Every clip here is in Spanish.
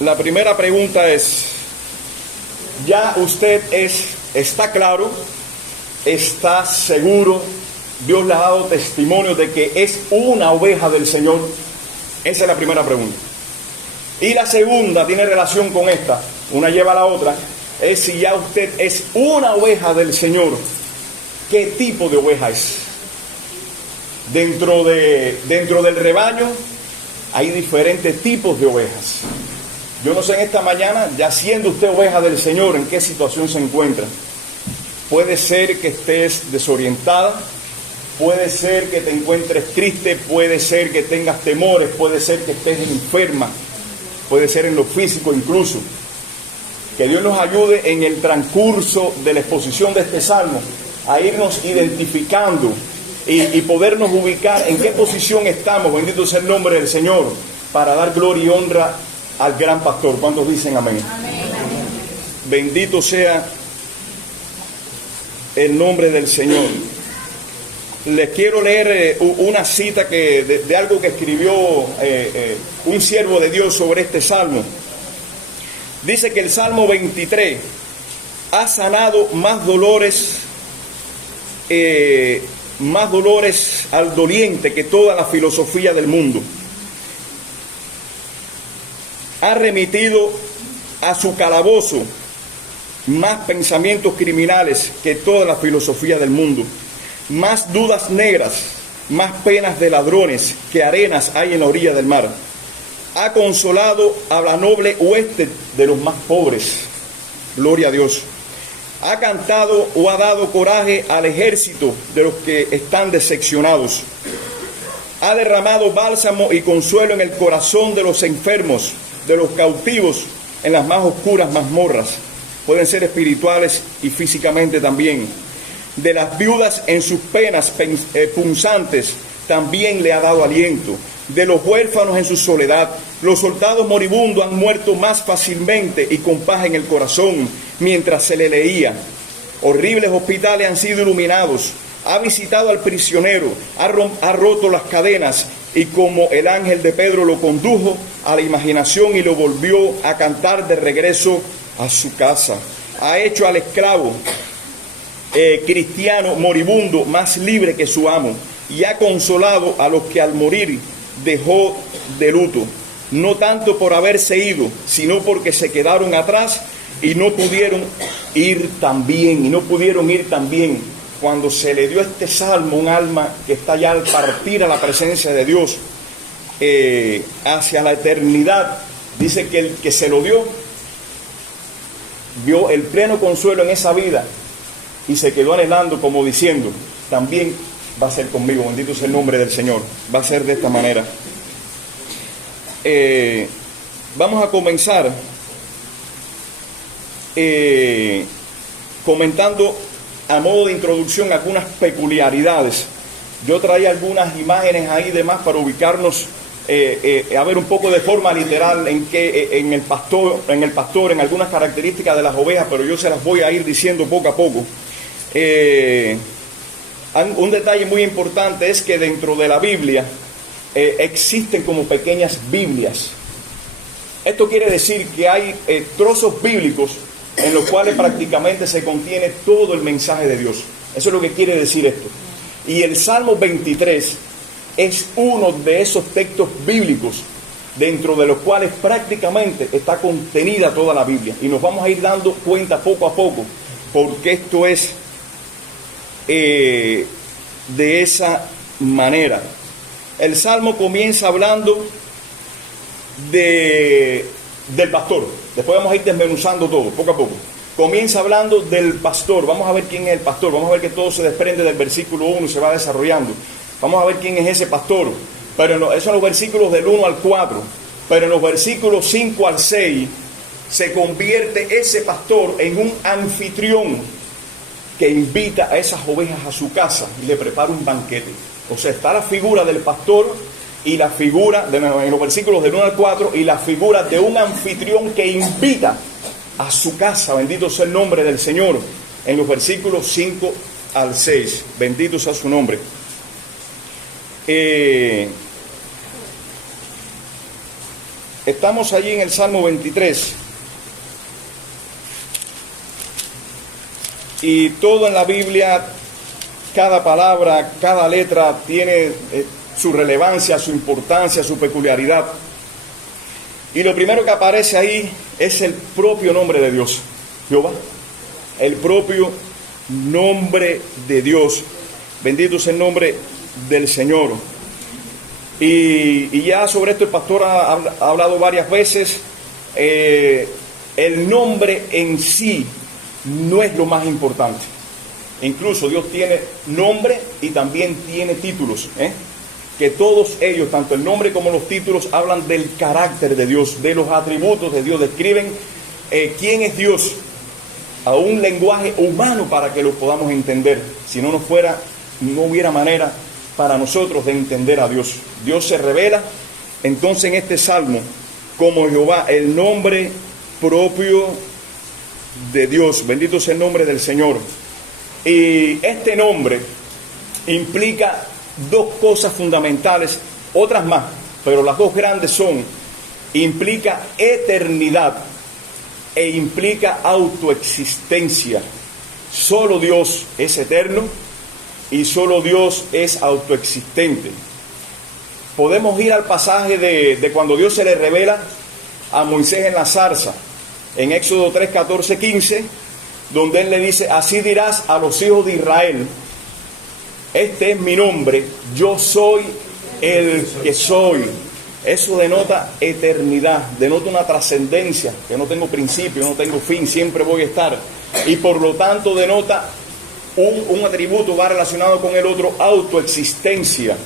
La primera pregunta es, ¿ya usted está claro, está seguro, Dios le ha dado testimonio de que es una oveja del Señor? Esa es la primera pregunta. Y la segunda tiene relación con esta, una lleva a la otra, es si ya usted es una oveja del Señor, ¿qué tipo de oveja es? Dentro del rebaño hay diferentes tipos de ovejas. Yo no sé en esta mañana, ya siendo usted oveja del Señor, ¿en qué situación se encuentra? Puede ser que estés desorientada, puede ser que te encuentres triste, puede ser que tengas temores, puede ser que estés enferma, puede ser en lo físico incluso. Que Dios nos ayude en el transcurso de la exposición de este salmo a irnos identificando y podernos ubicar en qué posición estamos, bendito sea el nombre del Señor, para dar gloria y honra al gran pastor. ¿Cuántos dicen amén? Amén. Bendito sea el nombre del Señor. Les quiero leer una cita de algo que escribió un siervo de Dios sobre este salmo. Dice que el Salmo 23 ha sanado más dolores al doliente que toda la filosofía del mundo. Ha remitido a su calabozo más pensamientos criminales que toda la filosofía del mundo. Más dudas negras, más penas de ladrones que arenas hay en la orilla del mar. Ha consolado a la noble hueste de los más pobres. Gloria a Dios. Ha cantado o ha dado coraje al ejército de los que están decepcionados. Ha derramado bálsamo y consuelo en el corazón de los enfermos, de los cautivos en las más oscuras mazmorras. Pueden ser espirituales y físicamente también. De las viudas en sus penas punzantes también le ha dado aliento. De los huérfanos en su soledad, los soldados moribundos han muerto más fácilmente y con paz en el corazón mientras se le leía. Horribles hospitales han sido iluminados. Ha visitado al prisionero, ha roto las cadenas y como el ángel de Pedro lo condujo a la imaginación y lo volvió a cantar de regreso a su casa. Ha hecho al esclavo cristiano moribundo más libre que su amo y ha consolado a los que al morir dejó de luto, no tanto por haberse ido, sino porque se quedaron atrás y no pudieron ir tan bien. Cuando se le dio este salmo, un alma que está ya al partir a la presencia de Dios hacia la eternidad, dice que el que se lo dio vio el pleno consuelo en esa vida y se quedó anhelando, como diciendo, también va a ser conmigo, bendito sea el nombre del Señor, va a ser de esta manera. Vamos a comenzar comentando a modo de introducción algunas peculiaridades. Yo traía algunas imágenes ahí demás para ubicarnos, a ver un poco de forma literal en el pastor, en algunas características de las ovejas, pero yo se las voy a ir diciendo poco a poco. Un detalle muy importante es que dentro de la Biblia existen como pequeñas Biblias. Esto quiere decir que hay trozos bíblicos en los cuales prácticamente se contiene todo el mensaje de Dios. Eso es lo que quiere decir esto. Y el Salmo 23 es uno de esos textos bíblicos dentro de los cuales prácticamente está contenida toda la Biblia. Y nos vamos a ir dando cuenta poco a poco, porque esto es de esa manera. El Salmo comienza hablando del pastor. Después vamos a ir desmenuzando todo, poco a poco. Comienza hablando del pastor. Vamos a ver quién es el pastor. Vamos a ver que todo se desprende del versículo 1 y se va desarrollando. Vamos a ver quién es ese pastor. Pero esos son los versículos del 1 al 4. Pero en los versículos 5 al 6 se convierte ese pastor en un anfitrión que invita a esas ovejas a su casa y le prepara un banquete. O sea, está la figura del pastor y la figura, en los versículos del 1 al 4, y la figura de un anfitrión que invita a su casa, bendito sea el nombre del Señor, en los versículos 5 al 6, bendito sea su nombre. Estamos allí en el Salmo 23. Y todo en la Biblia, cada palabra, cada letra tiene su relevancia, su importancia, su peculiaridad. Y lo primero que aparece ahí es el propio nombre de Dios, Jehová. El propio nombre de Dios. Bendito sea el nombre del Señor. Y ya sobre esto el pastor ha hablado varias veces. El nombre en sí no es lo más importante. Incluso Dios tiene nombre y también tiene títulos, que todos ellos, tanto el nombre como los títulos, hablan del carácter de Dios, de los atributos de Dios, describen quién es Dios a un lenguaje humano para que lo podamos entender. Si no hubiera manera para nosotros de entender a Dios. Dios se revela entonces en este salmo como Jehová, el nombre propio de Dios. Bendito sea el nombre del Señor. Y este nombre implica dos cosas fundamentales, otras más, pero las dos grandes son: implica eternidad e implica autoexistencia. Solo Dios es eterno y solo Dios es autoexistente. Podemos ir al pasaje de cuando Dios se le revela a Moisés en la zarza, en Éxodo 3, 14, 15, donde Él le dice: así dirás a los hijos de Israel, este es mi nombre, yo soy el que soy. Eso denota eternidad, denota una trascendencia, que no tengo principio, no tengo fin, siempre voy a estar. Y por lo tanto denota un atributo, va relacionado con el otro, autoexistencia.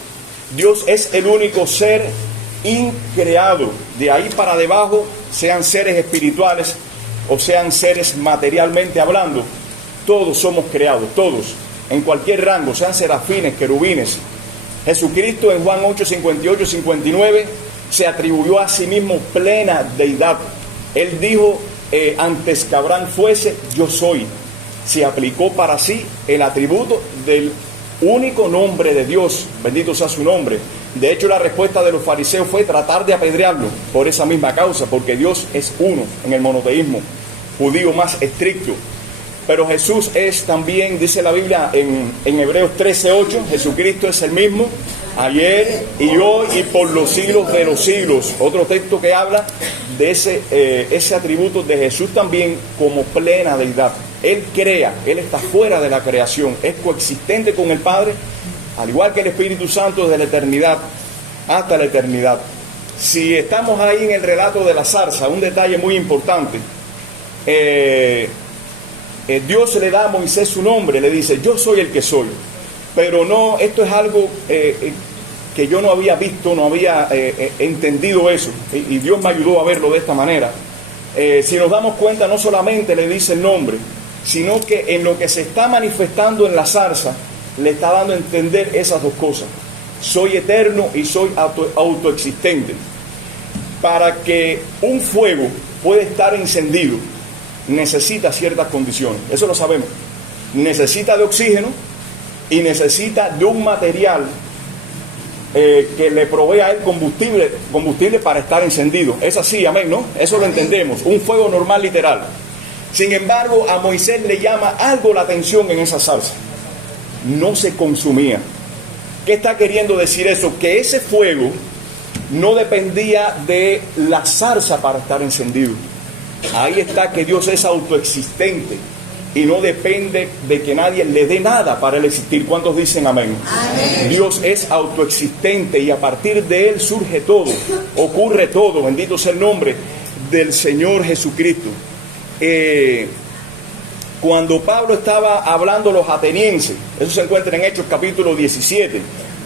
Dios es el único ser increado. De ahí para debajo, sean seres espirituales o sean seres materialmente hablando, todos somos creados, todos, en cualquier rango, sean serafines, querubines. Jesucristo en Juan 8, 58, 59 se atribuyó a sí mismo plena deidad. Él dijo, antes que Abraham fuese, yo soy. Se aplicó para sí el atributo del único nombre de Dios, bendito sea su nombre. De hecho, la respuesta de los fariseos fue tratar de apedrearlo por esa misma causa, porque Dios es uno en el monoteísmo judío más estricto. Pero Jesús es también, dice la Biblia en Hebreos 13:8, Jesucristo es el mismo ayer y hoy y por los siglos de los siglos. Otro texto que habla de ese atributo de Jesús también como plena deidad. Él crea, Él está fuera de la creación, es coexistente con el Padre, al igual que el Espíritu Santo, desde la eternidad hasta la eternidad. Si estamos ahí en el relato de la zarza, un detalle muy importante, Dios le da a Moisés su nombre, le dice, yo soy el que soy. Pero no, esto es algo que yo no había visto, no había entendido eso, y Dios me ayudó a verlo de esta manera. Si nos damos cuenta, no solamente le dice el nombre, sino que en lo que se está manifestando en la zarza, le está dando a entender esas dos cosas. Soy eterno y soy autoexistente. Para que un fuego pueda estar encendido, necesita ciertas condiciones, eso lo sabemos. Necesita de oxígeno y necesita de un material que le provee a él combustible para estar encendido. Es así, amén, ¿no? Eso lo entendemos, un fuego normal, literal. Sin embargo, a Moisés le llama algo la atención en esa zarza. No se consumía. ¿Qué está queriendo decir eso? Que ese fuego no dependía de la zarza para estar encendido. Ahí está que Dios es autoexistente y no depende de que nadie le dé nada para él existir. ¿Cuántos dicen amén? Amén. Dios es autoexistente y a partir de él surge todo, ocurre todo. Bendito sea el nombre del Señor Jesucristo. Cuando Pablo estaba hablando a los atenienses, eso se encuentra en Hechos capítulo 17,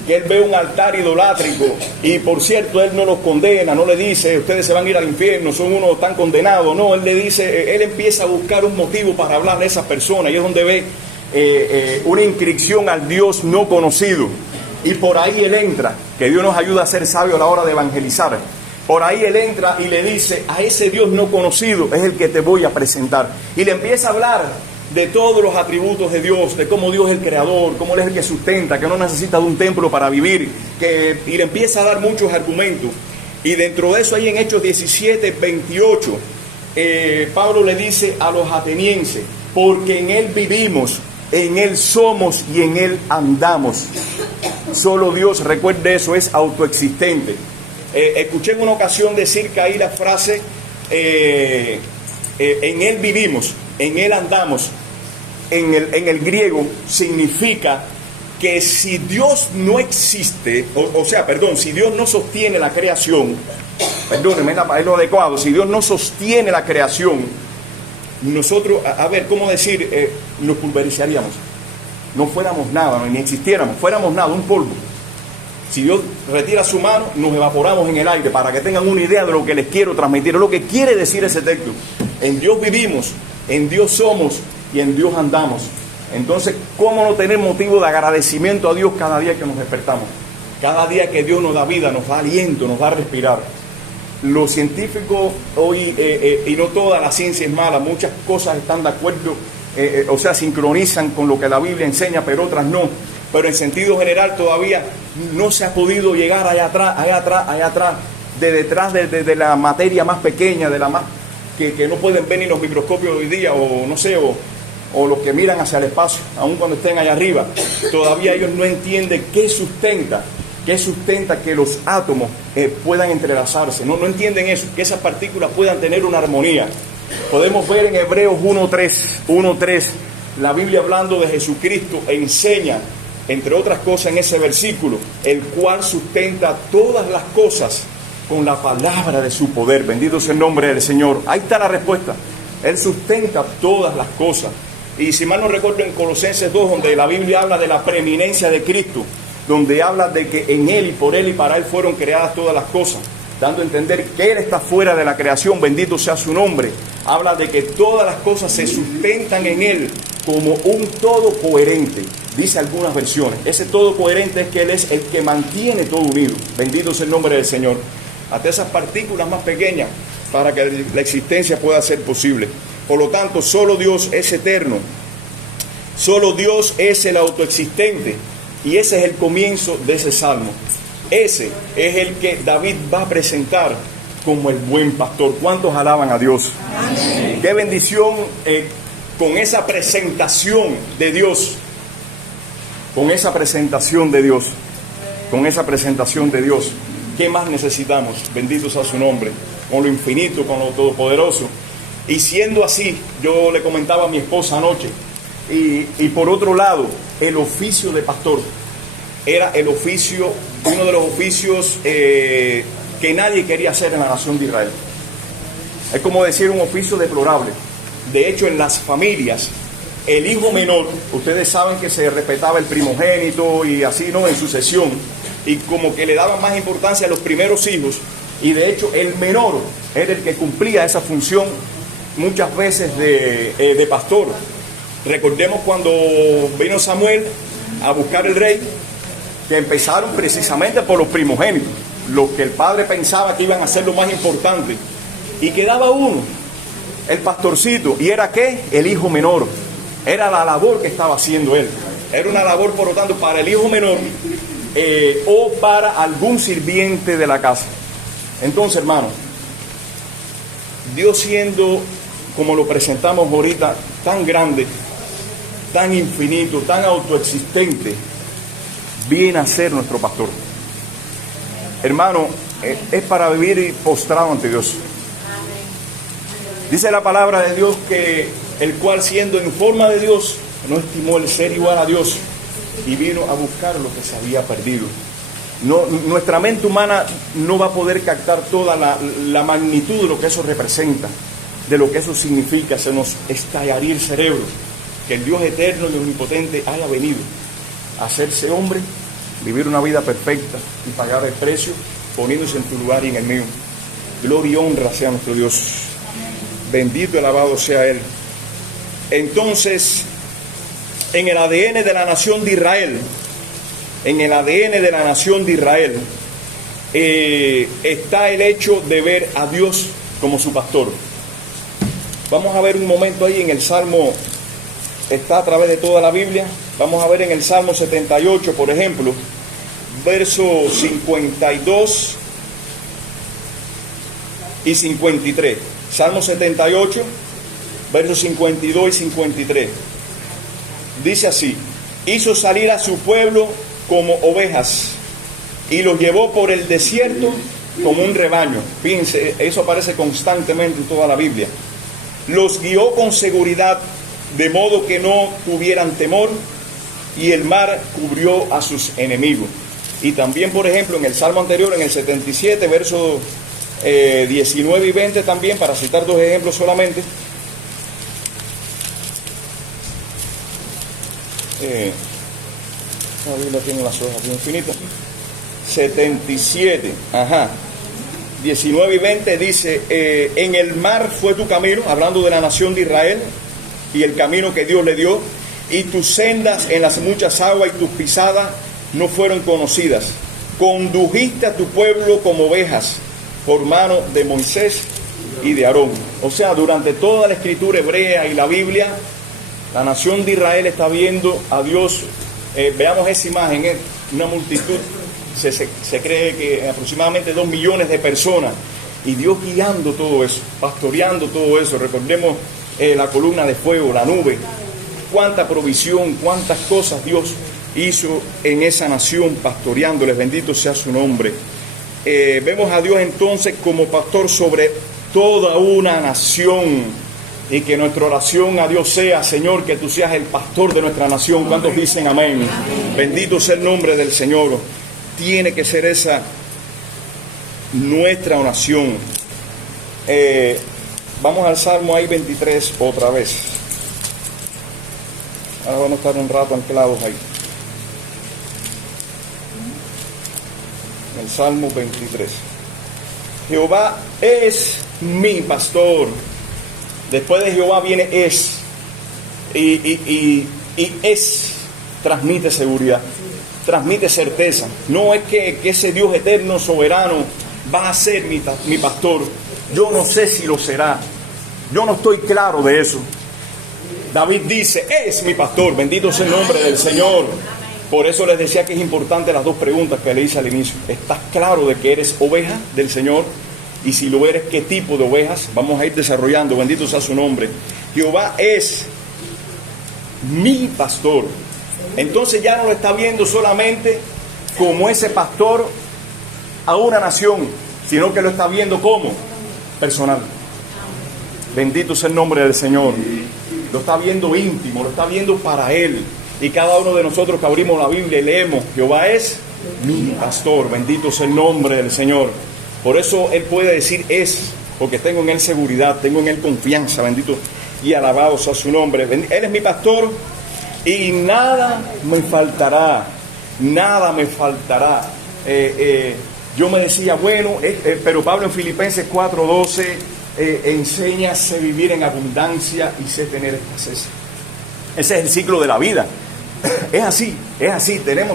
que él ve un altar idolátrico y por cierto él no los condena, no le dice ustedes se van a ir al infierno, son unos tan condenados, no, él le dice, él empieza a buscar un motivo para hablar de esas personas y es donde ve una inscripción al Dios no conocido y por ahí él entra, que Dios nos ayuda a ser sabios a la hora de evangelizar. Por ahí él entra y le dice, a ese Dios no conocido es el que te voy a presentar. Y le empieza a hablar de todos los atributos de Dios, de cómo Dios es el creador, cómo Él es el que sustenta, que no necesita de un templo para vivir, y le empieza a dar muchos argumentos. Y dentro de eso, ahí en Hechos 17, 28, Pablo le dice a los atenienses, porque en Él vivimos, en Él somos y en Él andamos. Solo Dios, recuerde eso, es autoexistente. Escuché en una ocasión decir que ahí la frase, en Él vivimos, en Él andamos, en el griego significa que si Dios no existe, si Dios no sostiene la creación, perdónenme, es lo adecuado, si Dios no sostiene la creación, nosotros, ¿cómo decir? Nos pulverizaríamos, no fuéramos nada, ni existiéramos, fuéramos nada, un polvo. Si Dios retira su mano, nos evaporamos en el aire, para que tengan una idea de lo que les quiero transmitir, es lo que quiere decir ese texto. En Dios vivimos, en Dios somos y en Dios andamos. Entonces, ¿cómo no tener motivo de agradecimiento a Dios cada día que nos despertamos? Cada día que Dios nos da vida, nos da aliento, nos da respirar. Los científicos hoy, y no toda la ciencia es mala, muchas cosas están de acuerdo, sincronizan con lo que la Biblia enseña, pero otras no. Pero en sentido general todavía no se ha podido llegar allá atrás, de detrás de la materia más pequeña, de la más que no pueden ver ni los microscopios de hoy día, o los que miran hacia el espacio, aun cuando estén allá arriba. Todavía ellos no entienden qué sustenta que los átomos puedan entrelazarse. No entienden eso, que esas partículas puedan tener una armonía. Podemos ver en Hebreos 1.3, la Biblia hablando de Jesucristo enseña, entre otras cosas en ese versículo, el cual sustenta todas las cosas con la palabra de su poder. Bendito sea el nombre del Señor. Ahí está la respuesta. Él sustenta todas las cosas. Y si mal no recuerdo, en Colosenses 2, donde la Biblia habla de la preeminencia de Cristo, donde habla de que en Él y por Él y para Él fueron creadas todas las cosas, dando a entender que Él está fuera de la creación, bendito sea su nombre. Habla de que todas las cosas se sustentan en Él como un todo coherente, dice algunas versiones. Ese todo coherente es que Él es el que mantiene todo unido, bendito sea el nombre del Señor, hasta esas partículas más pequeñas, para que la existencia pueda ser posible. Por lo tanto, solo Dios es eterno, solo Dios es el autoexistente, y ese es el comienzo de ese salmo. Ese es el que David va a presentar como el buen pastor. ¿Cuántos alaban a Dios? Amén. Qué bendición con esa presentación de Dios, con esa presentación de Dios, ¿qué más necesitamos? Bendito sea su nombre, con lo infinito, con lo todopoderoso. Y siendo así, yo le comentaba a mi esposa anoche, y por otro lado, el oficio de pastor era uno de los oficios que nadie quería hacer en la nación de Israel. Es como decir, un oficio deplorable. De hecho, en las familias, el hijo menor, ustedes saben que se respetaba el primogénito y así, ¿no?, en sucesión, y como que le daban más importancia a los primeros hijos, y de hecho el menor era el que cumplía esa función muchas veces de pastor. Recordemos cuando vino Samuel a buscar el rey, que empezaron precisamente por los primogénitos, los que el padre pensaba que iban a ser lo más importante, y quedaba uno, el pastorcito, y era ¿qué? El hijo menor. Era la labor que estaba haciendo él. Era una labor, por lo tanto, para el hijo menor o para algún sirviente de la casa. Entonces, hermano, Dios, siendo, como lo presentamos ahorita, tan grande, tan infinito, tan autoexistente, viene a ser nuestro pastor. Hermano, es para vivir postrado ante Dios. Dice la palabra de Dios que el cual, siendo en forma de Dios, no estimó el ser igual a Dios y vino a buscar lo que se había perdido. Nuestra mente humana no va a poder captar toda la magnitud de lo que eso representa, de lo que eso significa. Se nos estallaría el cerebro que el Dios eterno y omnipotente haya venido a hacerse hombre, vivir una vida perfecta y pagar el precio, poniéndose en tu lugar y en el mío. Gloria y honra sea nuestro Dios. Bendito y alabado sea Él. Entonces, en el ADN de la nación de Israel, está el hecho de ver a Dios como su pastor. Vamos a ver un momento ahí en el Salmo, está a través de toda la Biblia. Vamos a ver en el Salmo 78, por ejemplo, verso 52 y 53. Salmo 78, versos 52 y 53. Dice así: hizo salir a su pueblo como ovejas y los llevó por el desierto como un rebaño. Fíjense, eso aparece constantemente en toda la Biblia. Los guió con seguridad, de modo que no tuvieran temor, y el mar cubrió a sus enemigos. Y también, por ejemplo, en el Salmo anterior, en el 77, versos 19 y 20 también, para citar dos ejemplos solamente. La Biblia tiene las hojas bien finitas. 77, 19 y 20 dice: en el mar fue tu camino, hablando de la nación de Israel, y el camino que Dios le dio, y tus sendas en las muchas aguas, y tus pisadas no fueron conocidas. Condujiste a tu pueblo como ovejas, por mano de Moisés y de Aarón. O sea, durante toda la escritura hebrea y la Biblia, la nación de Israel está viendo a Dios. Veamos esa imagen, una multitud, se cree que aproximadamente 2 millones de personas, y Dios guiando todo eso, pastoreando todo eso. Recordemos la columna de fuego, la nube, cuánta provisión, cuántas cosas Dios hizo en esa nación, pastoreándoles. Bendito sea su nombre. Vemos a Dios entonces como pastor sobre toda una nación. Y que nuestra oración a Dios sea: Señor, que tú seas el pastor de nuestra nación. ¿Cuántos dicen amén? Bendito sea el nombre del Señor. Tiene que ser esa nuestra oración. Vamos al Salmo ahí 23 otra vez. Ahora vamos a estar un rato anclados ahí. El Salmo 23. Jehová es mi pastor. Después de Jehová viene es. Y es transmite seguridad, transmite certeza. No es que ese Dios eterno, soberano, va a ser mi pastor. Yo no sé si lo será. Yo no estoy claro de eso. David dice: es mi pastor. Bendito sea el nombre del Señor. Por eso les decía que es importante las dos preguntas que le hice al inicio. ¿Estás claro de que eres oveja del Señor? Y si lo eres, ¿qué tipo de ovejas? Vamos a ir desarrollando. Bendito sea su nombre. Jehová es mi pastor. Entonces ya no lo está viendo solamente como ese pastor a una nación, sino que lo está viendo como personal. Bendito sea el nombre del Señor. Lo está viendo íntimo, lo está viendo para Él. Y cada uno de nosotros que abrimos la Biblia y leemos: Jehová es mi pastor. Bendito sea el nombre del Señor. Por eso Él puede decir es, porque tengo en Él seguridad, tengo en Él confianza. Bendito y alabado sea su nombre. Él es mi pastor y nada me faltará. Nada me faltará. Yo me decía, bueno, pero Pablo en Filipenses 4:12 enseña: sé vivir en abundancia y sé tener escasez. Ese es el ciclo de la vida. Es así.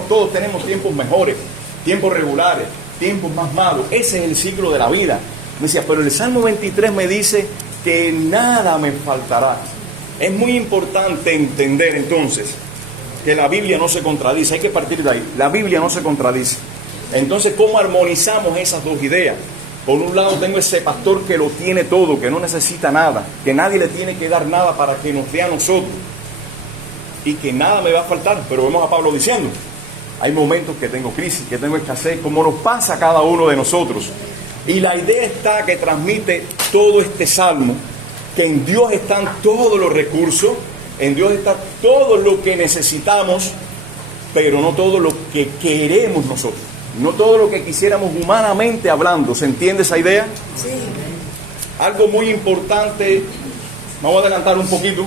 Todos tenemos tiempos mejores, tiempos regulares, tiempos más malos. Ese es el ciclo de la vida. Me decía, pero el Salmo 23 me dice que nada me faltará. Es muy importante entender entonces que la Biblia no se contradice. Hay que partir de ahí. La Biblia no se contradice. Entonces, ¿cómo armonizamos esas dos ideas? Por un lado tengo ese pastor que lo tiene todo, que no necesita nada, que nadie le tiene que dar nada para que nos dé a nosotros, y que nada me va a faltar. Pero vemos a Pablo diciendo: hay momentos que tengo crisis, que tengo escasez, como nos pasa a cada uno de nosotros. Y la idea está que transmite todo este salmo, que en Dios están todos los recursos, en Dios está todo lo que necesitamos, pero no todo lo que queremos nosotros, no todo lo que quisiéramos humanamente hablando. ¿Se entiende esa idea? Sí. Algo muy importante, vamos a adelantar un poquito,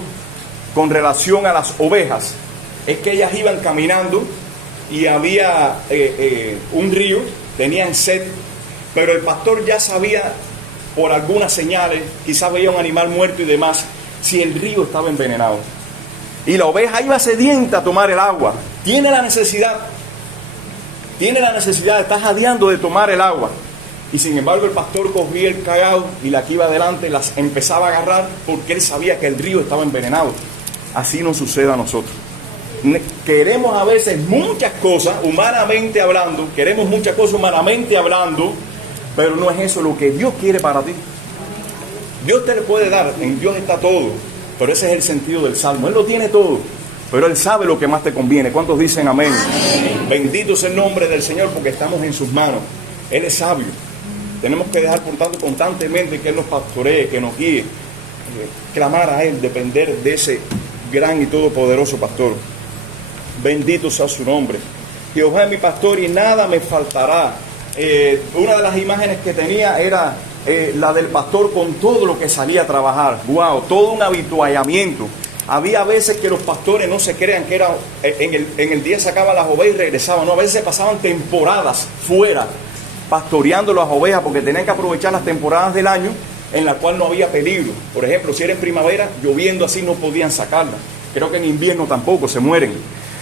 con relación a las ovejas, es que ellas iban caminando y había un río, tenían sed, pero el pastor ya sabía por algunas señales, quizás veía un animal muerto y demás, si el río estaba envenenado. Y la oveja iba sedienta a tomar el agua, tiene la necesidad, está jadeando de tomar el agua. Y sin embargo el pastor cogía el cagado y la que iba adelante las empezaba a agarrar, porque él sabía que el río estaba envenenado. Así nos sucede a nosotros. Queremos a veces muchas cosas humanamente hablando, pero no es eso lo que Dios quiere para ti. Dios te le puede dar, en Dios está todo, pero ese es el sentido del Salmo. Él lo tiene todo, pero Él sabe lo que más te conviene. ¿Cuántos dicen amén? Amén. Bendito sea el nombre del Señor, porque estamos en sus manos. Él es sabio. Tenemos que dejar, por tanto, constantemente que Él nos pastoree, que nos guíe, clamar a Él, depender de ese gran y todopoderoso pastor. Bendito sea su nombre. Jehová es mi pastor y nada me faltará. Una de las imágenes que tenía era la del pastor con todo lo que salía a trabajar. Wow, todo un habituallamiento. Había veces que los pastores, no se crean que era en el día sacaban las ovejas y regresaban. No, a veces se pasaban temporadas fuera pastoreando las ovejas, porque tenían que aprovechar las temporadas del año en la cual no había peligro. Por ejemplo, si era en primavera, lloviendo así no podían sacarlas. Creo que en invierno tampoco, se mueren.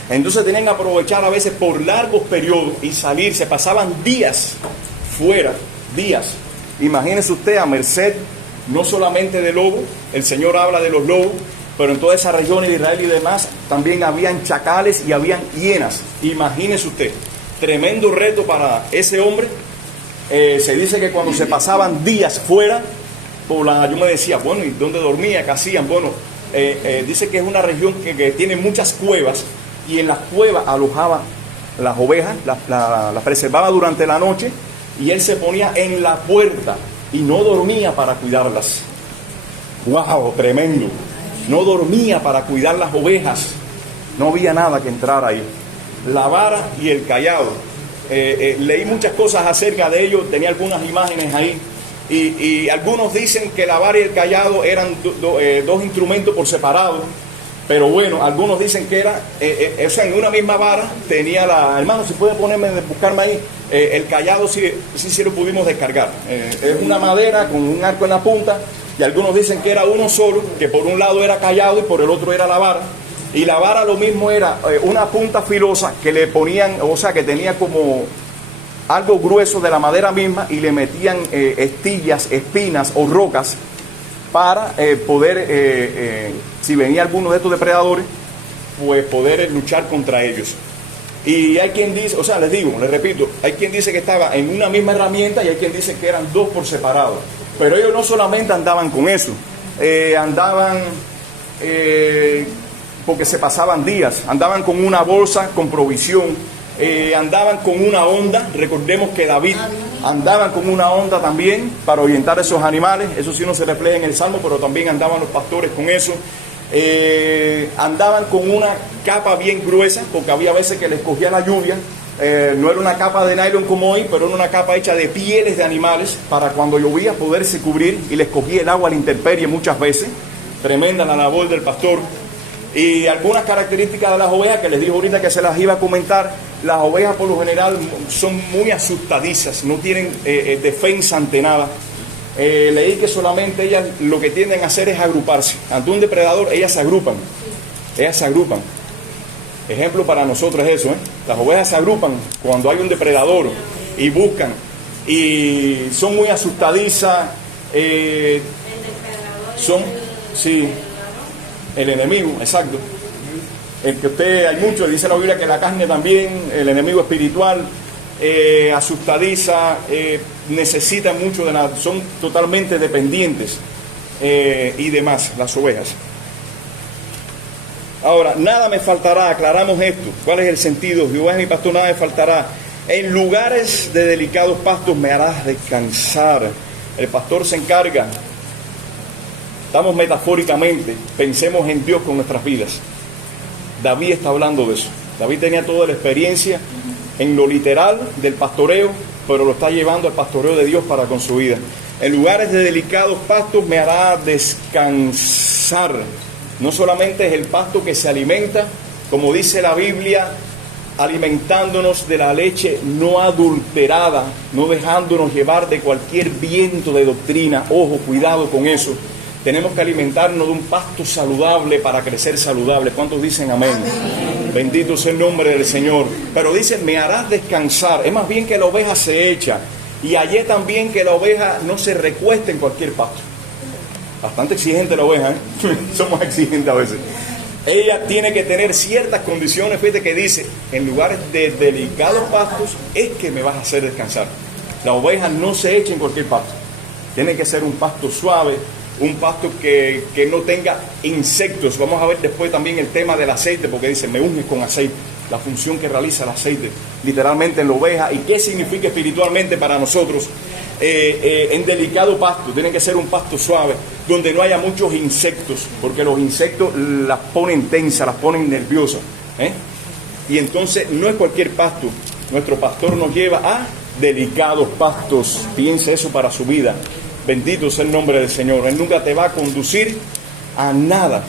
Entonces tenían que aprovechar a veces por largos periodos y salir. Se pasaban días fuera, días. Imagínese usted a merced no solamente de lobos, el Señor habla de los lobos, pero en toda esa región de Israel y demás también habían chacales y habían hienas. Imagínese usted, tremendo reto para ese hombre. Se dice que cuando se pasaban días fuera, yo me decía, bueno, ¿y dónde dormía? ¿Qué hacían? Bueno, dice que es una región que tiene muchas cuevas, y en las cuevas alojaba las ovejas, las preservaba durante la noche, y él se ponía en la puerta y no dormía para cuidarlas. ¡Wow! Tremendo. No dormía para cuidar las ovejas. No había nada que entrar ahí. La vara y el cayado. Leí muchas cosas acerca de ello, tenía algunas imágenes ahí. Y algunos dicen que la vara y el cayado eran dos instrumentos por separado. Pero bueno, algunos dicen que era, o sea, en una misma vara tenía hermano, si puede buscarme ahí, el cayado sí lo pudimos descargar. Es una madera con un arco en la punta, y algunos dicen que era uno solo, que por un lado era cayado y por el otro era la vara. Y la vara lo mismo era una punta filosa que le ponían, o sea, que tenía como algo grueso de la madera misma, y le metían estillas, espinas o rocas para poder, si venía alguno de estos depredadores, pues poder luchar contra ellos. Y hay quien dice, o sea, les repito, hay quien dice que estaba en una misma herramienta y hay quien dice que eran dos por separado. Pero ellos no solamente andaban con eso, andaban porque se pasaban días, andaban con una bolsa con provisión, andaban con una honda. Recordemos que David andaban con una honda también para orientar a esos animales. Eso sí no se refleja en el Salmo, pero también andaban los pastores con eso. Andaban con una capa bien gruesa, porque había veces que les cogía la lluvia. No era una capa de nylon como hoy, pero era una capa hecha de pieles de animales para cuando llovía poderse cubrir, y les cogía el agua a la intemperie muchas veces. Tremenda la labor del pastor. Y algunas características de las ovejas que les dije ahorita que se las iba a comentar. Las ovejas por lo general son muy asustadizas, no tienen defensa ante nada. Leí que solamente ellas lo que tienden a hacer es agruparse. Ante un depredador ellas se agrupan. Ellas se agrupan. Ejemplo para nosotros es eso, Las ovejas se agrupan cuando hay un depredador y buscan. Y son muy asustadizas. Sí, el enemigo, exacto. El que hay mucho, dice la Biblia que la carne también, el enemigo espiritual, asustadiza, necesitan mucho son totalmente dependientes y demás, las ovejas. Ahora, nada me faltará, aclaramos esto. ¿Cuál es el sentido? Jehová es mi pastor, nada me faltará. En lugares de delicados pastos me harás descansar. El pastor se encarga. Estamos metafóricamente, pensemos en Dios con nuestras vidas. David está hablando de eso. David tenía toda la experiencia en lo literal del pastoreo, pero lo está llevando al pastoreo de Dios para con su vida. En lugares de delicados pastos me hará descansar. No solamente es el pasto que se alimenta, como dice la Biblia, alimentándonos de la leche no adulterada, no dejándonos llevar de cualquier viento de doctrina. Ojo, cuidado con eso. Tenemos que alimentarnos de un pasto saludable para crecer saludable. ¿Cuántos dicen amén? Amén. Bendito sea el nombre del Señor. Pero dicen, me harás descansar. Es más bien que la oveja se echa. Y hallé también que la oveja no se recuesta en cualquier pasto. Bastante exigente la oveja, Somos exigentes a veces. Ella tiene que tener ciertas condiciones. Fíjate que dice, en lugares de delicados pastos es que me vas a hacer descansar. La oveja no se echa en cualquier pasto. Tiene que ser un pasto suave, un pasto que no tenga insectos. Vamos a ver después también el tema del aceite, porque dice, me unges con aceite, la función que realiza el aceite literalmente en la oveja y qué significa espiritualmente para nosotros. En delicado pasto, tiene que ser un pasto suave, donde no haya muchos insectos, porque los insectos las ponen tensas, las ponen nerviosas, y entonces no es cualquier pasto. Nuestro pastor nos lleva a delicados pastos. Piense eso para su vida. Bendito sea el nombre del Señor. Él nunca te va a conducir a nada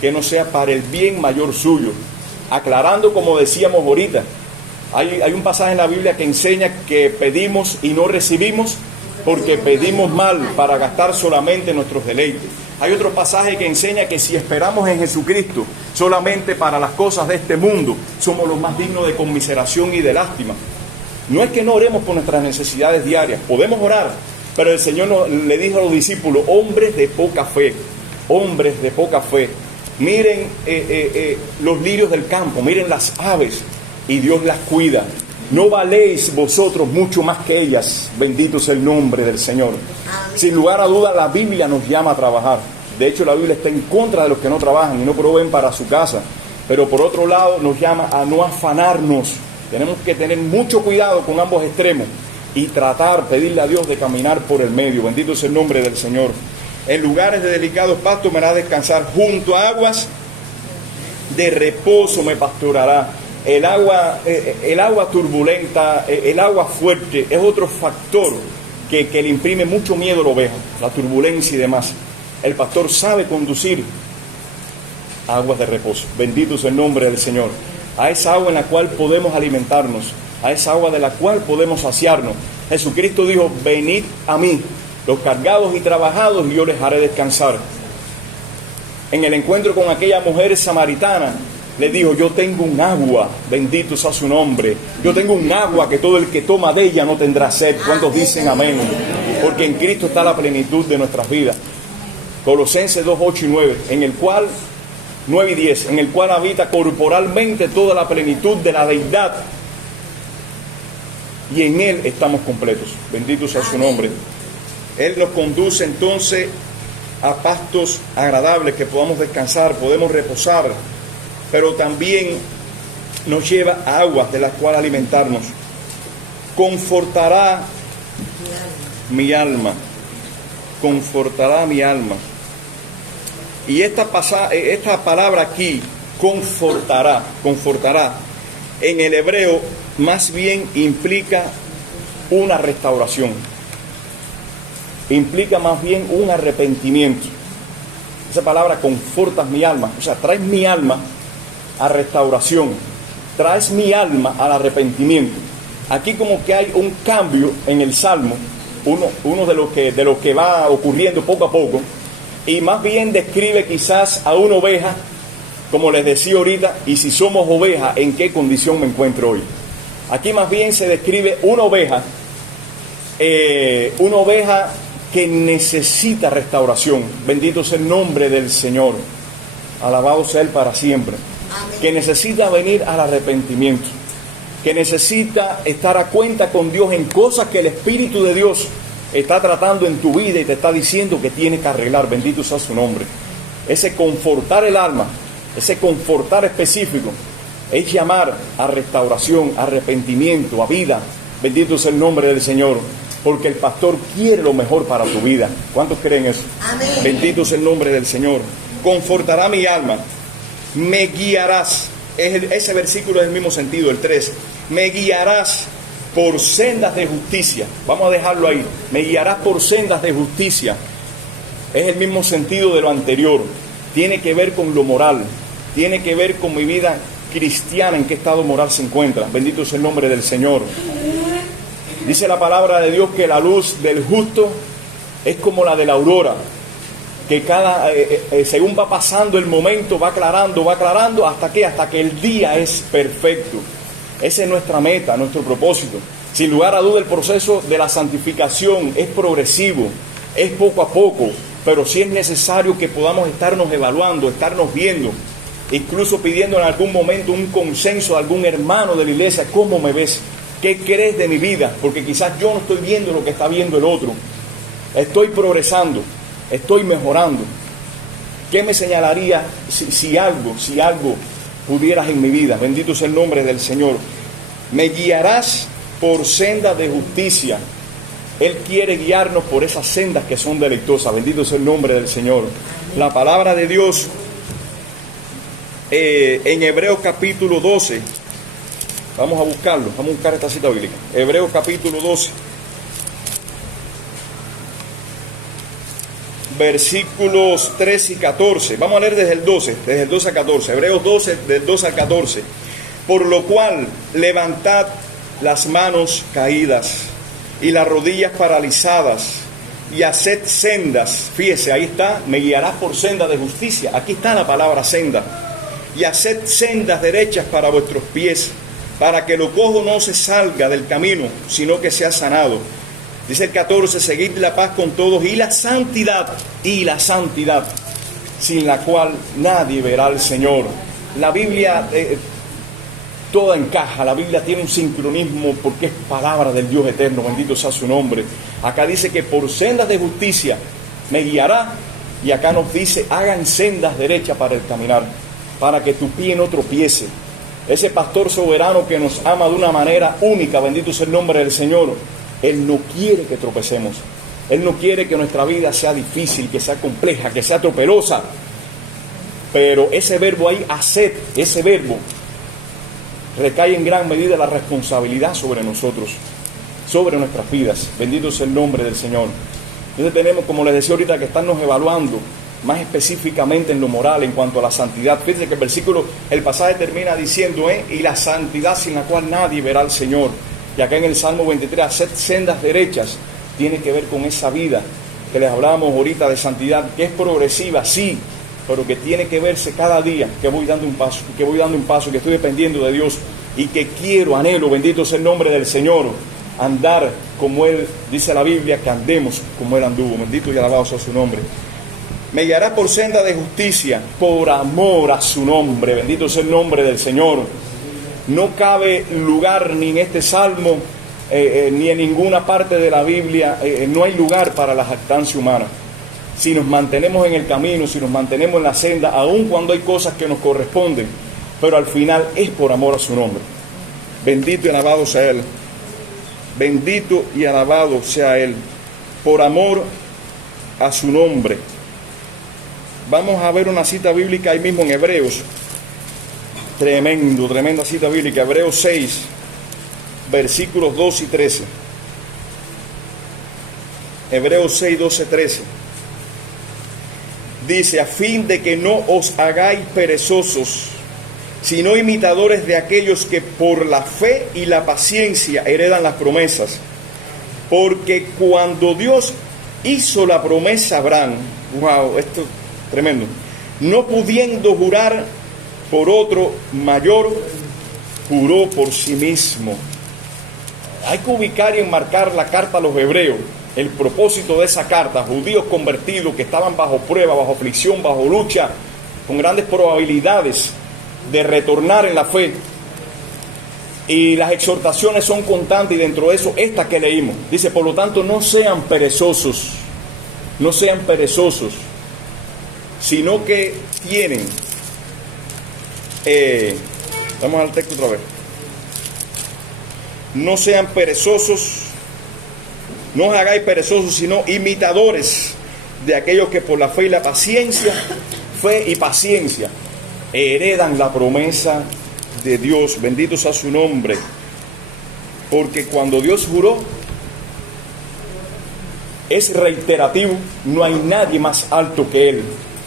que no sea para el bien mayor suyo. Aclarando, como decíamos ahorita, hay un pasaje en la Biblia que enseña que pedimos y no recibimos porque pedimos mal para gastar solamente nuestros deleites. Hay otro pasaje que enseña que si esperamos en Jesucristo solamente para las cosas de este mundo, somos los más dignos de conmiseración y de lástima. No es que no oremos por nuestras necesidades diarias, podemos orar, pero el Señor le dijo a los discípulos, hombres de poca fe, miren los lirios del campo, miren las aves, y Dios las cuida. ¿No valéis vosotros mucho más que ellas? Bendito sea el nombre del Señor. Sin lugar a duda, la Biblia nos llama a trabajar. De hecho, la Biblia está en contra de los que no trabajan y no proveen para su casa. Pero por otro lado, nos llama a no afanarnos. Tenemos que tener mucho cuidado con ambos extremos y pedirle a Dios de caminar por el medio. Bendito sea el nombre del Señor. En lugares de delicados pastos me hará descansar, junto a aguas de reposo me pastorará. El agua turbulenta, el agua fuerte, es otro factor que le imprime mucho miedo a la oveja, la turbulencia y demás. El pastor sabe conducir aguas de reposo. Bendito sea el nombre del Señor. A esa agua en la cual podemos alimentarnos, a esa agua de la cual podemos saciarnos. Jesucristo dijo, venid a mí, los cargados y trabajados, y yo les haré descansar. En el encuentro con aquella mujer samaritana, le dijo, yo tengo un agua, bendito sea su nombre. Yo tengo un agua que todo el que toma de ella no tendrá sed. ¿Cuántos dicen amén? Porque en Cristo está la plenitud de nuestras vidas. Colosenses 2, 8 y 9, en el cual, 9 y 10, en el cual habita corporalmente toda la plenitud de la deidad. Y en Él estamos completos. Bendito sea su nombre. Él nos conduce entonces a pastos agradables, que podamos descansar, podemos reposar, pero también nos lleva a aguas de las cuales alimentarnos. Confortará mi alma, confortará mi alma. Y esta palabra aquí, confortará, en el hebreo más bien implica una restauración, implica más bien un arrepentimiento. Esa palabra, confortas mi alma, o sea, traes mi alma a restauración, traes mi alma al arrepentimiento. Aquí como que hay un cambio en el Salmo, uno de lo que va ocurriendo poco a poco, y más bien describe quizás a una oveja, como les decía ahorita, y si somos ovejas, ¿en qué condición me encuentro hoy? Aquí más bien se describe una oveja que necesita restauración. Bendito sea el nombre del Señor, alabado sea Él para siempre. Amén. Que necesita venir al arrepentimiento, que necesita estar a cuenta con Dios en cosas que el Espíritu de Dios está tratando en tu vida y te está diciendo que tienes que arreglar. Bendito sea su nombre. Ese confortar el alma, ese confortar específico, es llamar a restauración, a arrepentimiento, a vida. Bendito sea el nombre del Señor, porque el pastor quiere lo mejor para tu vida. ¿Cuántos creen eso? Amén. Bendito sea el nombre del Señor. Confortará mi alma, me guiarás. Ese versículo es el mismo sentido, el 3. Me guiarás por sendas de justicia. Vamos a dejarlo ahí. Me guiarás por sendas de justicia. Es el mismo sentido de lo anterior. Tiene que ver con lo moral. Tiene que ver con mi vida cristiana, en qué estado moral se encuentra. Bendito sea el nombre del Señor. Dice la palabra de Dios que la luz del justo es como la de la aurora, que según va pasando el momento, va aclarando, hasta que el día es perfecto. Esa es nuestra meta, nuestro propósito. Sin lugar a duda, el proceso de la santificación es progresivo, es poco a poco, pero sí es necesario que podamos estarnos evaluando, estarnos viendo, incluso pidiendo en algún momento un consenso de algún hermano de la iglesia. ¿Cómo me ves? ¿Qué crees de mi vida? Porque quizás yo no estoy viendo lo que está viendo el otro. Estoy progresando. estoy mejorando. ¿Qué me señalaría si algo pudieras en mi vida? Bendito sea el nombre del Señor. Me guiarás por sendas de justicia. Él quiere guiarnos por esas sendas que son deleitosas. Bendito sea el nombre del Señor. La palabra de Dios en Hebreos capítulo 12. Vamos a buscarlo. Vamos a buscar esta cita bíblica. Hebreos capítulo 12. Versículos 13 y 14. Vamos a leer desde el 12 a 14. Hebreos 12, del 12 al 14. Por lo cual, levantad las manos caídas y las rodillas paralizadas y haced sendas. Fíjese, ahí está, me guiarás por senda de justicia. Aquí está la palabra senda. Y haced sendas derechas para vuestros pies, para que lo cojo no se salga del camino, sino que sea sanado. Dice el 14, seguid la paz con todos y la santidad, sin la cual nadie verá al Señor. La Biblia toda encaja, la Biblia tiene un sincronismo porque es palabra del Dios eterno, bendito sea su nombre. Acá dice que por sendas de justicia me guiará, y acá nos dice, hagan sendas derechas para el caminar, para que tu pie no tropiece. Ese pastor soberano que nos ama de una manera única, bendito sea el nombre del Señor. Él no quiere que tropecemos. Él no quiere que nuestra vida sea difícil, que sea compleja, que sea tropezosa. Pero ese verbo ahí, haced, ese verbo, recae en gran medida la responsabilidad sobre nosotros, sobre nuestras vidas. Bendito sea el nombre del Señor. Entonces tenemos, como les decía ahorita, que estarnos evaluando más específicamente en lo moral, en cuanto a la santidad. Fíjense que el pasaje termina diciendo, y la santidad sin la cual nadie verá al Señor. Y acá en el Salmo 23, hacer sendas derechas, tiene que ver con esa vida que les hablábamos ahorita de santidad, que es progresiva, sí, pero que tiene que verse cada día que voy dando un paso, que estoy dependiendo de Dios y que anhelo, bendito sea el nombre del Señor, andar como Él, dice la Biblia, que andemos como Él anduvo. Bendito y alabado sea su nombre. Me guiará por senda de justicia, por amor a su nombre. Bendito sea el nombre del Señor. No cabe lugar ni en este salmo, ni en ninguna parte de la Biblia, no hay lugar para la jactancia humana. Si nos mantenemos en el camino, si nos mantenemos en la senda, aun cuando hay cosas que nos corresponden, pero al final es por amor a su nombre. Bendito y alabado sea Él. Bendito y alabado sea Él. Por amor a su nombre. Vamos a ver una cita bíblica ahí mismo en Hebreos. Tremenda cita bíblica. Hebreos 6, versículos 2 y 13. Hebreos 6, 12, 13. Dice, a fin de que no os hagáis perezosos, sino imitadores de aquellos que por la fe y la paciencia heredan las promesas. Porque cuando Dios hizo la promesa a Abraham, wow, esto es tremendo, no pudiendo jurar por otro mayor, juró por sí mismo. Hay que ubicar y enmarcar la carta a los hebreos, el propósito de esa carta. Judíos convertidos que estaban bajo prueba, bajo aflicción, bajo lucha, con grandes probabilidades de retornar en la fe. Y las exhortaciones son constantes, y dentro de eso esta que leímos. Dice, por lo tanto, no sean perezosos, sino que tienen... vamos al texto otra vez. No sean perezosos, no os hagáis perezosos, sino imitadores de aquellos que por la fe y la paciencia, heredan la promesa de Dios. Bendito sea su nombre. Porque cuando Dios juró, es reiterativo, no hay nadie más alto que Él.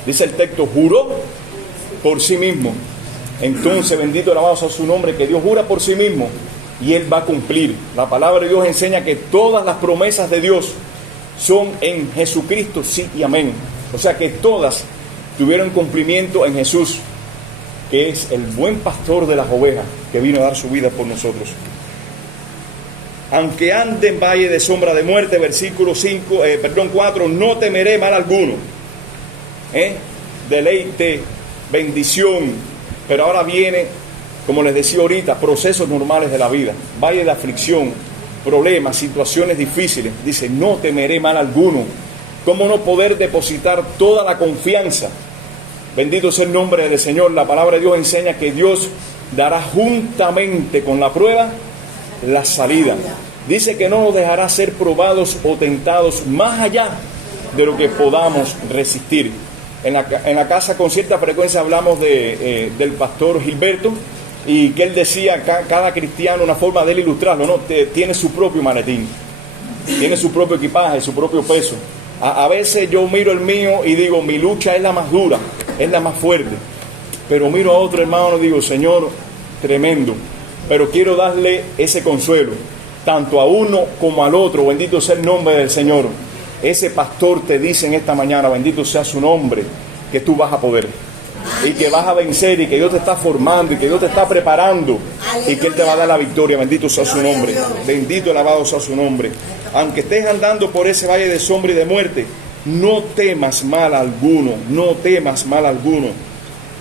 Dice el texto, juró por sí mismo. Entonces, bendito y alabado sea su nombre, que Dios jura por sí mismo y Él va a cumplir. La palabra de Dios enseña que todas las promesas de Dios son en Jesucristo, sí y amén. O sea que todas tuvieron cumplimiento en Jesús, que es el buen pastor de las ovejas, que vino a dar su vida por nosotros. Aunque ande en valle de sombra de muerte, versículo 4, no temeré mal alguno. Deleite, bendición. Pero ahora viene, como les decía ahorita, procesos normales de la vida. Valle de aflicción, problemas, situaciones difíciles. Dice, no temeré mal alguno. ¿Cómo no poder depositar toda la confianza? Bendito sea el nombre del Señor. La palabra de Dios enseña que Dios dará juntamente con la prueba la salida. Dice que no nos dejará ser probados o tentados más allá de lo que podamos resistir. En la casa con cierta frecuencia hablamos del pastor Gilberto, y que él decía, cada cristiano, una forma de él ilustrarlo, ¿no? Tiene su propio maletín, tiene su propio equipaje, su propio peso. A veces yo miro el mío y digo, mi lucha es la más dura, es la más fuerte. Pero miro a otro hermano y digo, Señor, tremendo. Pero quiero darle ese consuelo, tanto a uno como al otro. Bendito sea el nombre del Señor. Ese pastor te dice en esta mañana, bendito sea su nombre, que tú vas a poder. Y que vas a vencer, y que Dios te está formando, y que Dios te está preparando, y que Él te va a dar la victoria. Bendito sea su nombre. Bendito, alabado sea su nombre. Aunque estés andando por ese valle de sombra y de muerte, no temas mal alguno, no temas mal alguno,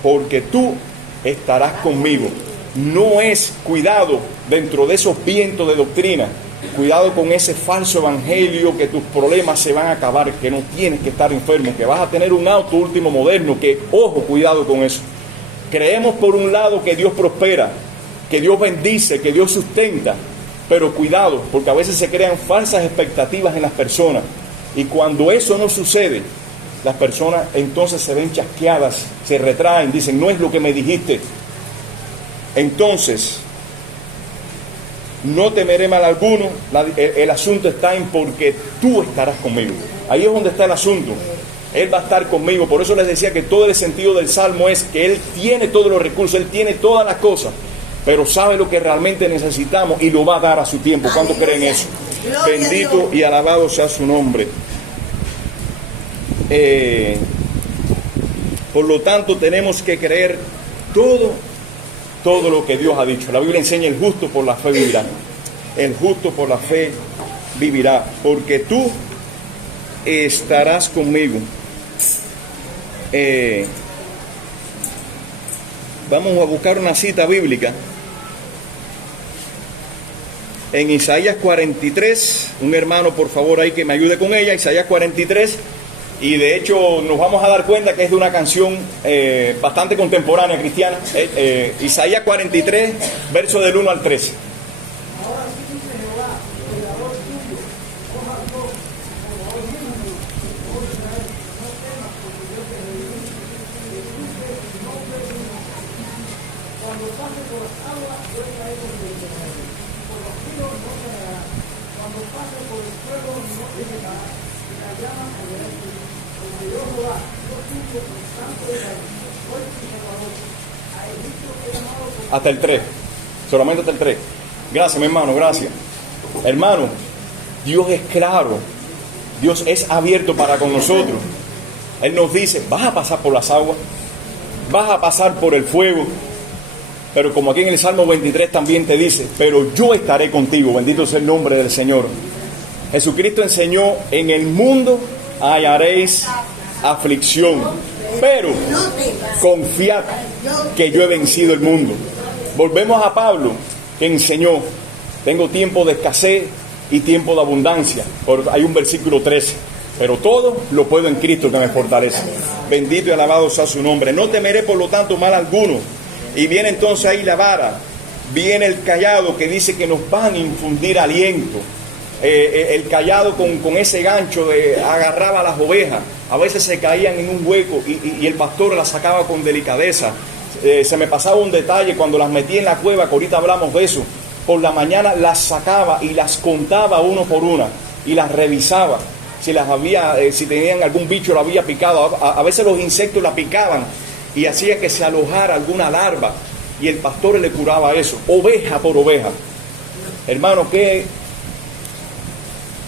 porque tú estarás conmigo. No es, cuidado, dentro de esos vientos de doctrina, cuidado con ese falso evangelio, que tus problemas se van a acabar, que no tienes que estar enfermo, que vas a tener un auto último moderno, que, ojo, cuidado con eso. Creemos por un lado que Dios prospera, que Dios bendice, que Dios sustenta, pero cuidado, porque a veces se crean falsas expectativas en las personas, y cuando eso no sucede, las personas entonces se ven chasqueadas, se retraen, dicen, no es lo que me dijiste. Entonces, no temeré mal alguno. El asunto está en porque tú estarás conmigo. Ahí es donde está el asunto. Él va a estar conmigo. Por eso les decía que todo el sentido del Salmo es que Él tiene todos los recursos, Él tiene todas las cosas, pero sabe lo que realmente necesitamos y lo va a dar a su tiempo. ¿Cuántos creen eso? Bendito y alabado sea su nombre. Por lo tanto, tenemos que creer todo lo que Dios ha dicho. La Biblia enseña: el justo por la fe vivirá. El justo por la fe vivirá, porque tú estarás conmigo. Vamos a buscar una cita bíblica en Isaías 43. Un hermano, por favor, ahí que me ayude con ella. Isaías 43. Y de hecho nos vamos a dar cuenta que es de una canción bastante contemporánea, cristiana. Isaías 43, verso del 1 al 13. Hasta el 3, solamente hasta el 3. Gracias, mi hermano, gracias. Hermano, Dios es claro, Dios es abierto para con nosotros. Él nos dice: vas a pasar por las aguas, vas a pasar por el fuego, pero como aquí en el Salmo 23 también te dice: pero yo estaré contigo. Bendito sea el nombre del Señor. Jesucristo enseñó: en el mundo hallaréis aflicción, pero confiad que yo he vencido el mundo. Volvemos a Pablo, que enseñó: tengo tiempo de escasez y tiempo de abundancia. Hay un versículo 13: pero todo lo puedo en Cristo que me fortalece. Bendito y alabado sea su nombre. No temeré por lo tanto mal alguno. Y viene entonces ahí la vara, viene el cayado, que dice que nos van a infundir aliento. El cayado con ese gancho agarraba a las ovejas. A veces se caían en un hueco y el pastor las sacaba con delicadeza. Se me pasaba un detalle cuando las metí en la cueva, que ahorita hablamos de eso. Por la mañana las sacaba y las contaba uno por una y las revisaba si tenían algún bicho, lo había picado. A veces los insectos la picaban y hacía que se alojara alguna larva, y el pastor le curaba eso, oveja por oveja. Hermano, qué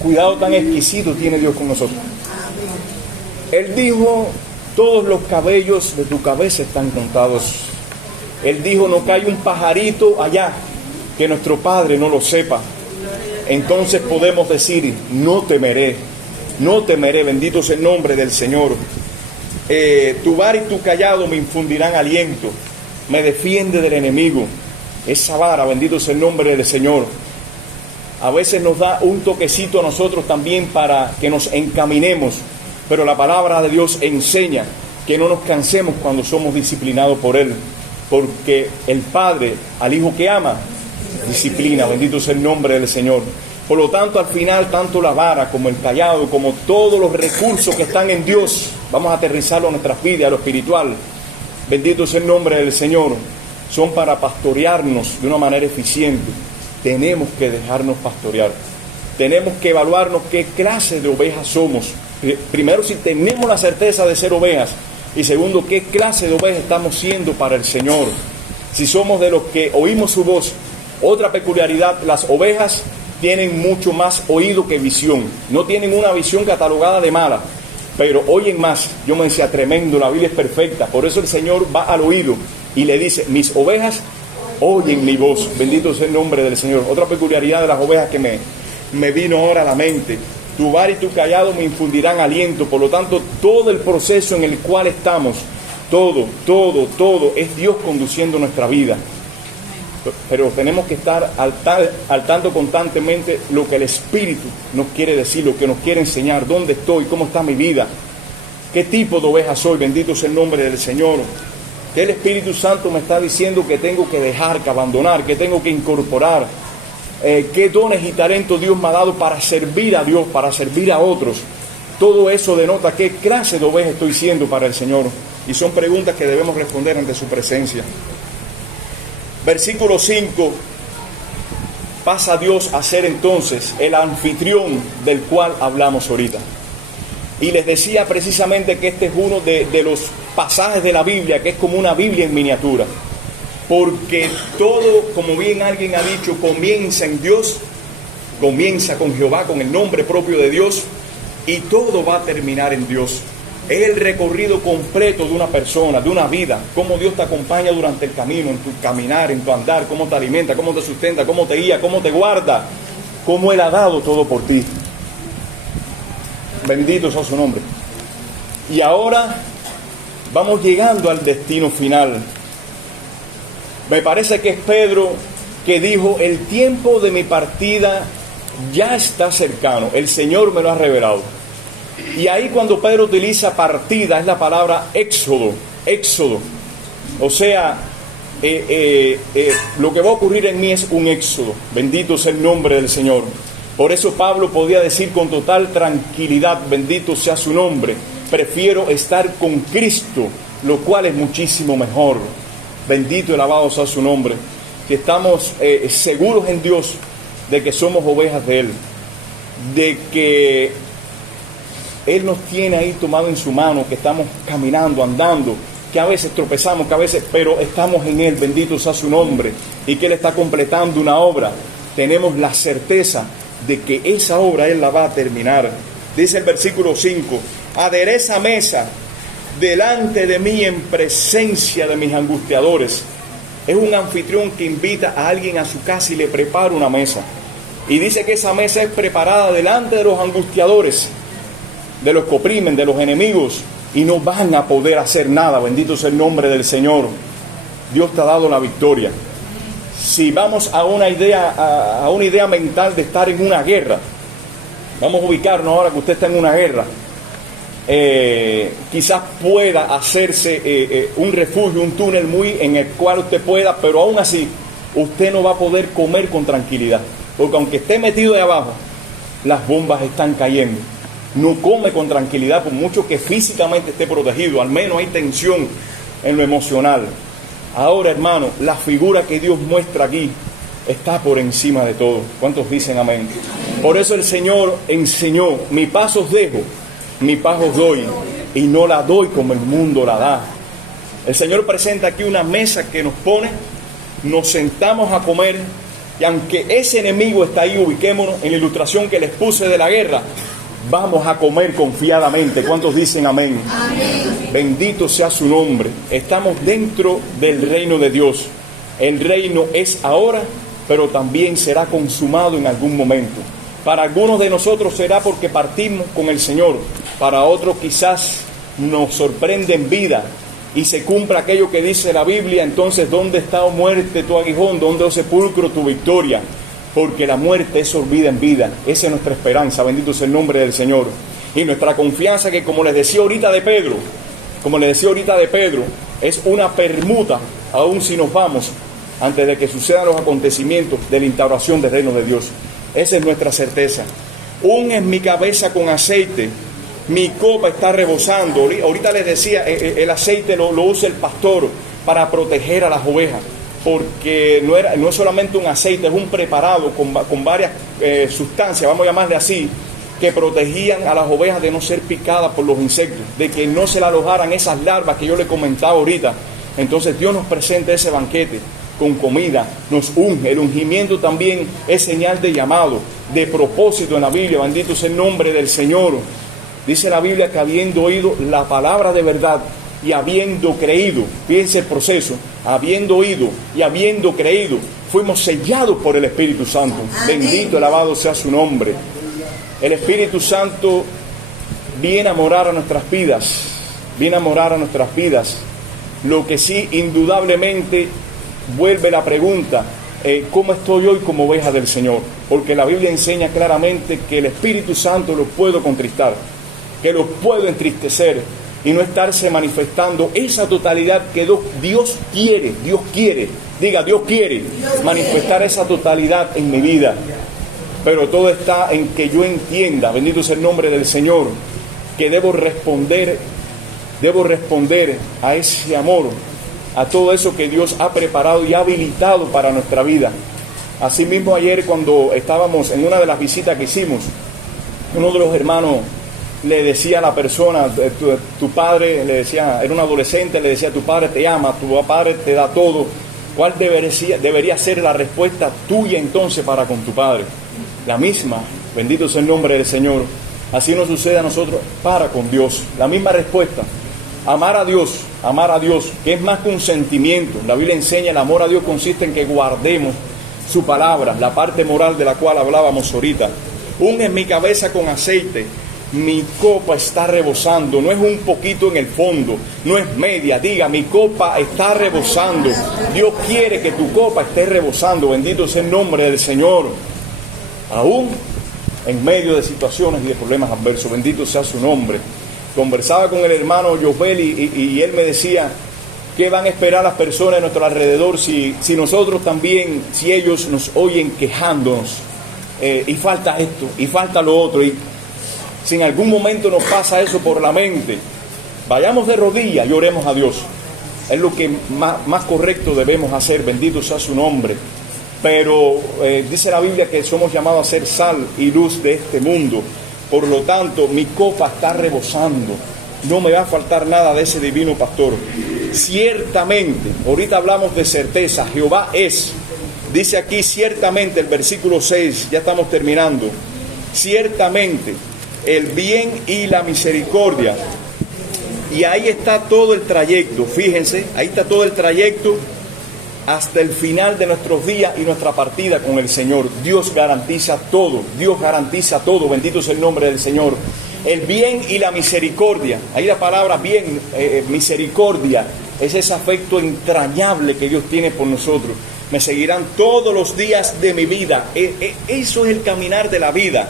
cuidado tan exquisito tiene Dios con nosotros. Él dijo: todos los cabellos de tu cabeza están contados. Él dijo: no cae un pajarito allá que nuestro Padre no lo sepa. Entonces podemos decir: no temeré, no temeré. Bendito sea el nombre del Señor. Tu vara y tu cayado me infundirán aliento, me defiende del enemigo. Esa vara, bendito sea el nombre del Señor. A veces nos da un toquecito a nosotros también para que nos encaminemos. pero la palabra de Dios enseña que no nos cansemos cuando somos disciplinados por Él, porque el Padre al Hijo que ama, disciplina. Bendito sea el nombre del Señor. Por lo tanto, al final, tanto la vara como el cayado, como todos los recursos que están en Dios, vamos a aterrizarlo a nuestras vidas, a lo espiritual. Bendito sea el nombre del Señor. Son para pastorearnos de una manera eficiente. Tenemos que dejarnos pastorear. Tenemos que evaluarnos qué clase de ovejas somos. Primero, si tenemos la certeza de ser ovejas. Y segundo, qué clase de ovejas estamos siendo para el Señor. Si somos de los que oímos su voz. Otra peculiaridad, las ovejas tienen mucho más oído que visión. No tienen una visión catalogada de mala, pero oyen más. Yo me decía, tremendo, la Biblia es perfecta. Por eso el Señor va al oído y le dice, mis ovejas oyen mi voz. Bendito sea el nombre del Señor. Otra peculiaridad de las ovejas que me vino ahora a la mente. Tu vara y tu cayado me infundirán aliento. Por lo tanto, todo el proceso en el cual estamos, todo es Dios conduciendo nuestra vida. Pero tenemos que estar al tanto constantemente lo que el Espíritu nos quiere decir, lo que nos quiere enseñar, dónde estoy, cómo está mi vida, qué tipo de oveja soy. Bendito sea el nombre del Señor. Que el Espíritu Santo me está diciendo que tengo que dejar, que abandonar, que tengo que incorporar, qué dones y talentos Dios me ha dado para servir a Dios, para servir a otros. Todo eso denota qué clase de oveja estoy siendo para el Señor. Y son preguntas que debemos responder ante su presencia. Versículo 5, pasa Dios a ser entonces el anfitrión del cual hablamos ahorita. Y les decía precisamente que este es uno de los pasajes de la Biblia, que es como una Biblia en miniatura. Porque todo, como bien alguien ha dicho, comienza en Dios, comienza con Jehová, con el nombre propio de Dios, y todo va a terminar en Dios. Es el recorrido completo de una persona, de una vida, cómo Dios te acompaña durante el camino, en tu caminar, en tu andar, cómo te alimenta, cómo te sustenta, cómo te guía, cómo te guarda, cómo Él ha dado todo por ti. Bendito sea su nombre. Y ahora vamos llegando al destino final. Me parece que es Pedro que dijo, el tiempo de mi partida ya está cercano, el Señor me lo ha revelado. Y ahí cuando Pedro utiliza partida es la palabra éxodo. O sea, lo que va a ocurrir en mí es un éxodo. Bendito sea el nombre del Señor. Por eso Pablo podía decir con total tranquilidad, bendito sea su nombre, prefiero estar con Cristo, lo cual es muchísimo mejor. Bendito y alabado sea su nombre. Que estamos seguros en Dios de que somos ovejas de Él, de que Él nos tiene ahí tomado en su mano, que estamos caminando, andando, que a veces tropezamos, pero estamos en Él, bendito sea su nombre, y que Él está completando una obra. Tenemos la certeza de que esa obra Él la va a terminar. Dice el versículo 5, adereza mesa delante de mí en presencia de mis angustiadores. Es un anfitrión que invita a alguien a su casa y le prepara una mesa. Y dice que esa mesa es preparada delante de los angustiadores, de los que oprimen, de los enemigos, y no van a poder hacer nada. Bendito sea el nombre del Señor. Dios te ha dado la victoria. Si vamos a una idea mental de estar en una guerra, vamos a ubicarnos ahora que usted está en una guerra, quizás pueda hacerse un refugio, un túnel muy en el cual usted pueda, pero aún así usted no va a poder comer con tranquilidad, porque aunque esté metido de abajo, las bombas están cayendo. No come con tranquilidad, por mucho que físicamente esté protegido, al menos hay tensión en lo emocional. Ahora, hermano, la figura que Dios muestra aquí está por encima de todo. ¿Cuántos dicen amén? Por eso el Señor enseñó, mi paz os dejo, mi paz os doy, y no la doy como el mundo la da. El Señor presenta aquí una mesa que nos pone, nos sentamos a comer, y aunque ese enemigo está ahí, ubiquémonos en la ilustración que les puse de la guerra, vamos a comer confiadamente. ¿Cuántos dicen amén? Amén. Bendito sea su nombre. Estamos dentro del reino de Dios. El reino es ahora, pero también será consumado en algún momento. Para algunos de nosotros será porque partimos con el Señor. Para otros quizás nos sorprende en vida y se cumpla aquello que dice la Biblia. Entonces, ¿dónde está, oh muerte, tu aguijón? ¿Dónde, oh sepulcro, tu victoria? Porque la muerte es sorbida en vida. Esa es nuestra esperanza. Bendito sea el nombre del Señor. Y nuestra confianza, que como les decía ahorita de Pedro, es una permuta, aún si nos vamos, antes de que sucedan los acontecimientos de la instauración del reino de Dios. Esa es nuestra certeza. Es mi cabeza con aceite, mi copa está rebosando. Ahorita les decía, el aceite lo usa el pastor para proteger a las ovejas, porque no es solamente un aceite, es un preparado con varias sustancias, vamos a llamarle así, que protegían a las ovejas de no ser picadas por los insectos, de que no se le alojaran esas larvas que yo les comentaba ahorita. Entonces Dios nos presenta ese banquete con comida, nos unge. El ungimiento también es señal de llamado, de propósito en la Biblia. Bendito sea el nombre del Señor. Dice la Biblia que habiendo oído la palabra de verdad y habiendo creído, fíjense el proceso, habiendo oído y habiendo creído, fuimos sellados por el Espíritu Santo. Bendito, alabado sea su nombre. El Espíritu Santo viene a morar a nuestras vidas, Lo que sí, indudablemente, vuelve la pregunta, ¿cómo estoy hoy como oveja del Señor? Porque la Biblia enseña claramente que el Espíritu Santo los puedo contristar, que los puedo entristecer y no estarse manifestando esa totalidad que Dios quiere manifestar esa totalidad en mi vida. Pero todo está en que yo entienda, bendito sea el nombre del Señor, que debo responder a ese amor, a todo eso que Dios ha preparado y ha habilitado para nuestra vida. Asimismo, ayer cuando estábamos en una de las visitas que hicimos, uno de los hermanos le decía a la persona, tu padre, le decía, era un adolescente, le decía, tu padre te ama, tu padre te da todo. ¿Cuál debería ser la respuesta tuya entonces para con tu padre? La misma, bendito sea el nombre del Señor. Así nos sucede a nosotros para con Dios. La misma respuesta. Amar a Dios, que es más que un sentimiento. La Biblia enseña, el amor a Dios consiste en que guardemos su palabra, la parte moral de la cual hablábamos ahorita. Es mi cabeza con aceite, mi copa está rebosando. No es un poquito en el fondo, no es media. Diga, mi copa está rebosando. Dios quiere que tu copa esté rebosando. Bendito sea el nombre del Señor. Aún en medio de situaciones y de problemas adversos, bendito sea su nombre. Conversaba con el hermano Jovel y él me decía, ¿qué van a esperar las personas a nuestro alrededor si nosotros también, si ellos nos oyen quejándonos? Y falta esto, y falta lo otro, y si en algún momento nos pasa eso por la mente, vayamos de rodillas y oremos a Dios. Es lo que más correcto debemos hacer, bendito sea su nombre. Pero dice la Biblia que somos llamados a ser sal y luz de este mundo. Por lo tanto, mi copa está rebosando. No me va a faltar nada de ese divino pastor. Ciertamente, ahorita hablamos de certeza, Jehová es. Dice aquí ciertamente el versículo 6, ya estamos terminando. Ciertamente, el bien y la misericordia. Y ahí está todo el trayecto, fíjense, ahí está todo el trayecto hasta el final de nuestros días y nuestra partida con el Señor. Dios garantiza todo, bendito sea el nombre del Señor. El bien y la misericordia, ahí la palabra bien, misericordia, es ese afecto entrañable que Dios tiene por nosotros. Me seguirán todos los días de mi vida. Eso es el caminar de la vida.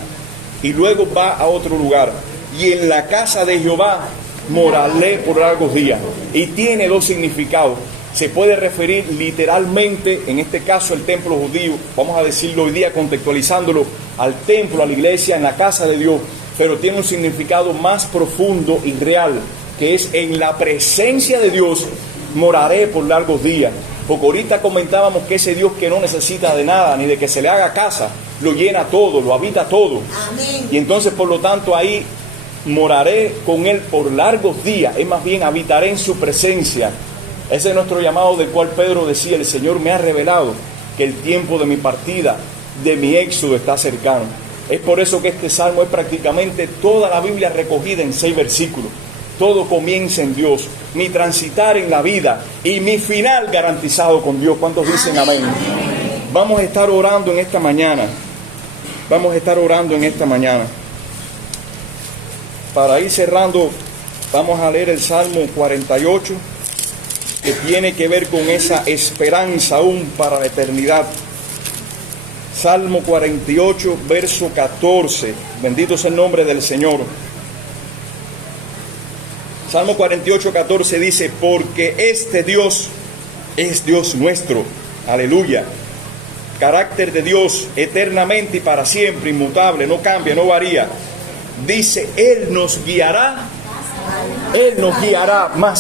Y luego va a otro lugar. Y en la casa de Jehová moraré por largos días. Y tiene dos significados. Se puede referir literalmente, en este caso el templo judío, vamos a decirlo hoy día contextualizándolo, al templo, a la iglesia, en la casa de Dios, pero tiene un significado más profundo y real, que es en la presencia de Dios moraré por largos días. Porque ahorita comentábamos que ese Dios que no necesita de nada, ni de que se le haga casa, lo llena todo, lo habita todo. Amén. Y entonces, por lo tanto, ahí moraré con Él por largos días, es más bien habitaré en su presencia. Ese es nuestro llamado, del cual Pedro decía, el Señor me ha revelado que el tiempo de mi partida, de mi éxodo está cercano. Es por eso que este salmo es prácticamente toda la Biblia recogida en 6 versículos. Todo comienza en Dios, mi transitar en la vida y mi final garantizado con Dios. ¿Cuántos dicen amén? Vamos a estar orando en esta mañana. Para ir cerrando, vamos a leer el Salmo 48. Que tiene que ver con esa esperanza aún para la eternidad. Salmo 48, verso 14. Bendito sea el nombre del Señor. Salmo 48, 14 dice, porque este Dios es Dios nuestro. Aleluya. Carácter de Dios eternamente y para siempre, inmutable, no cambia, no varía. Dice, Él nos guiará más